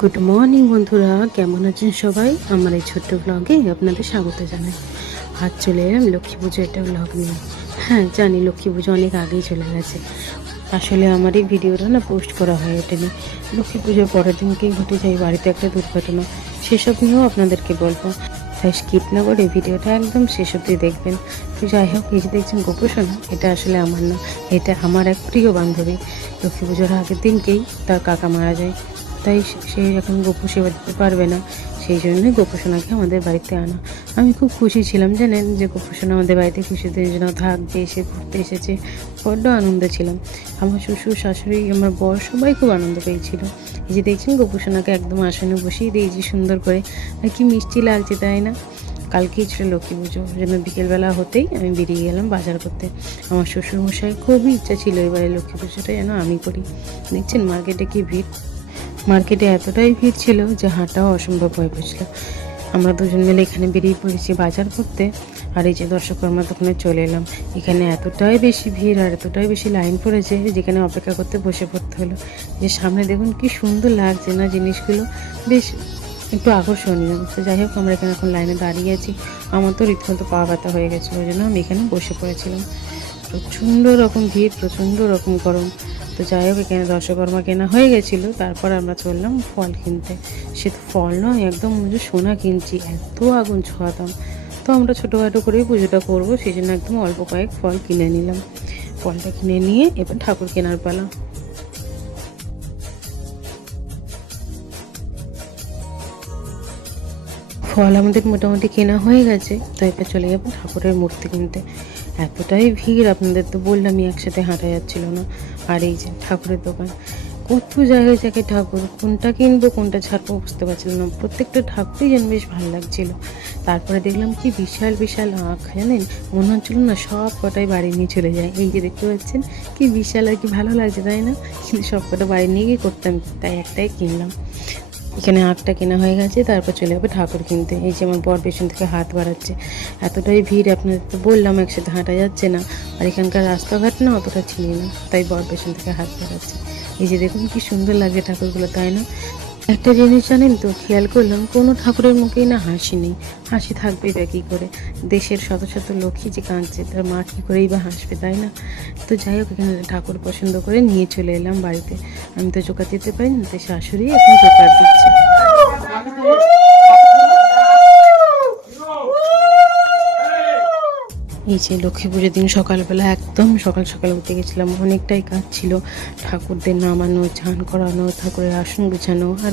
Good morning বন্ধুরা, কেমন আছেন সবাই? আমার এই ছোট্ট ব্লগে আপনাদের স্বাগত জানাই। আজ চলে এলাম লক্ষ্মী পুজো একটা ব্লগ নিয়ে। হ্যাঁ জানি, লক্ষ্মী পুজো অনেক আগেই চলে গেছে। আসলে আমার এই ভিডিওটা না পোস্ট করা হয়ে ওঠেনি। লক্ষ্মী পুজোর পরের দিনকেই ঘটে যায় বাড়িতে একটা দুর্ঘটনা, সেসব নিয়েও আপনাদেরকে বলবো। তাই স্কিপ না করে ভিডিওটা একদম শেষ অবধি দেখবেন। তো যাই হোক, এই যে দেখছেন গোপোষণা, এটা আসলে আমার না, এটা আমার এক প্রিয় বান্ধবী। লক্ষ্মী পুজোর আগের দিনকেই তার কাকা মারা যায়, তাই সে এখন গোপু সেবা দিতে পারবে না। সেই জন্যই গোপোষণাকে আমাদের বাড়িতে আনা। আমি খুব খুশি ছিলাম জানেন, যে গোপোষণা আমাদের বাড়িতে কিছুদিনের জন্য থাকবে, এসে ঘুরতে এসেছে। বড্ড আনন্দে ছিলাম। আমার শ্বশুর শাশুড়ি, আমার বর সবাই খুব আনন্দ পেয়েছিল। এই যে দেখছেন গোপোষণাকে একদম আসনে বসিয়ে দিয়েছি সুন্দর করে, আর কি মিষ্টি লাগছে তাই না? কালকেই ছিল লক্ষ্মী পুজো, যেন বিকেলবেলা হতেই আমি বেরিয়ে গেলাম বাজার করতে। আমার শ্বশুরমশাই খুবই ইচ্ছা ছিল এবারে লক্ষ্মী পুজোটা যেন আমি করি। দেখছেন মার্কেটে কি ভিড়! মার্কেটে এতটাই ভিড় ছিল যে হাঁটাও অসম্ভব হয়ে পড়ছিল। আমরা দুজন মিলে এখানে বেরিয়ে পড়েছি বাজার করতে। আর এই যে দর্শকর্মা দোকানে চলে এলাম। এখানে এতটাই বেশি ভিড় আর এতটাই বেশি লাইন পড়েছে, যেখানে অপেক্ষা করতে বসে পড়তে হলো। যে সামনে দেখুন কি সুন্দর লাগছে না জিনিসগুলো, বেশ একটু আকর্ষণীয়। তো যাই হোক, আমরা এখানে এখন লাইনে দাঁড়িয়ে আছি। আমার তো রীতিমতো পা ব্যথা হয়ে গেছিলো, ওই জন্য আমি এখানে বসে পড়েছিলাম। প্রচণ্ড রকম ভিড়, প্রচণ্ড রকম গরম। তো যাই হোক, এখানে দশকর্মা কেনা হয়ে গেছিলো। তারপর আমরা চললাম ফল কিনতে। সে তো ফল নয়, একদম যে সোনা কিনছি, এত আগুন ছোঁয়া দাম। তো আমরা ছোটোখাটো করেই পুজোটা করবো, সেই জন্য একদম অল্প কয়েক ফল কিনে নিলাম। ফলটা কিনে নিয়ে এবার ঠাকুর কেনার পালা। ফল আমাদের মোটামুটি কেনা হয়ে গেছে, তো এবার চলে যাবো ঠাকুরের মূর্তি কিনতে। এতটাই ভিড়, আপনাদের তো বললামই, একসাথে হাঁটা যাচ্ছিল না। আর এই যে ঠাকুরের দোকান, কত জায়গায় জায়গায় ঠাকুর, কোনটা কিনবো কোনটা ছাড়বো বুঝতে পারছিলাম না। প্রত্যেকটা ঠাকুরই যেন বেশ ভালো লাগছিল। তারপরে দেখলাম কি বিশাল বিশাল আখ, জানেন, মনে হচ্ছিল না সব কটাই বাড়ি নিয়ে চলে যায়। এই যে দেখতে পাচ্ছেন কি বিশাল, আর কি ভালো লাগছে তাই না? কিন্তু সব কটা বাড়ি নিয়ে গিয়ে করতাম, তাই একটাই কিনলাম। এখানে আখটা কেনা হয়ে গেছে, তারপর চলে যাবে ঠাকুর কিনতে। এই যে আমার বর পেছন থেকে হাত বাড়াচ্ছে। এতটাই ভিড়, আপনাদের তো বললাম একসাথে হাঁটা যাচ্ছে না। আর এখানকার রাস্তাঘাট না অতটা চিনি না, তাই বর পেছন থেকে হাত বাড়াচ্ছে। এই যে দেখুন কি সুন্দর লাগে ঠাকুরগুলো তাই না? একটা জিনিস জানেন তো, খেয়াল করলাম কোনো ঠাকুরের মুখেই না হাসি নেই। হাসি থাকবেই বা কী করে? দেশের শত শত লক্ষ্মী যে কাঁদছে, তার মা কী করেই বা হাসবে তাই না? তো যাই হোক, এখানে ঠাকুর পছন্দ করে নিয়ে চলে এলাম বাড়িতে। আমি তো জোগাড় দিতে পারি না, তাই শাশুড়ি এখন জোগাড় দিচ্ছে। এই যে লক্ষ্মী পুজোর দিন সকালবেলা একদম সকাল সকাল উঠে গেছিলাম, অনেকটাই কাজ ছিল। ঠাকুরদের নামানো, স্নান করানো, ঠাকুরের আসন গুছানো, আর